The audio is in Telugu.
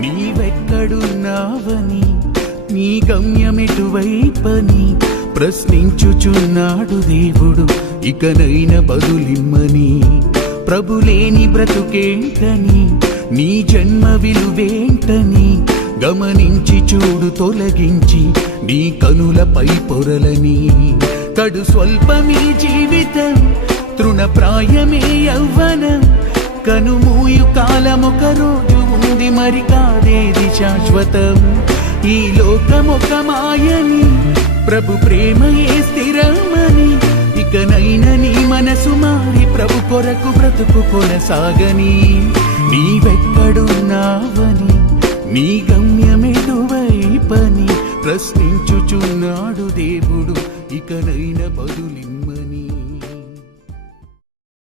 నీవెక్కడున్నావని, నీ గమ్యమెటువైపని ప్రశ్నించుచున్నాడు దేవుడు. ఇకనైన బదులిమ్మని, ప్రభులేని బ్రతుకేంటని, నీ జన్మ విలువేంటని గమనించి చూడు, తొలగించి నీ కనులపై పొరలని. కడు స్వల్పమీ జీవితం, తృణప్రాయమే యవ్వనం, కనుమూయు కాలమొక రోజు ఉంది, మరి కాదేది శాశ్వతం. ఈ లోకమొక మాయని, ప్రభు ప్రేమయే స్థిరమని, ఇకనైన నీ మనసు మారి ప్రభు కొరకు బ్రతుకు కొనసాగని. నీవెక్కడున్నావని, నీ గమ్యమెటువైపని ప్రశ్నించుచున్నాడు దేవుడు. ఇకనైన బదులిమ్మని.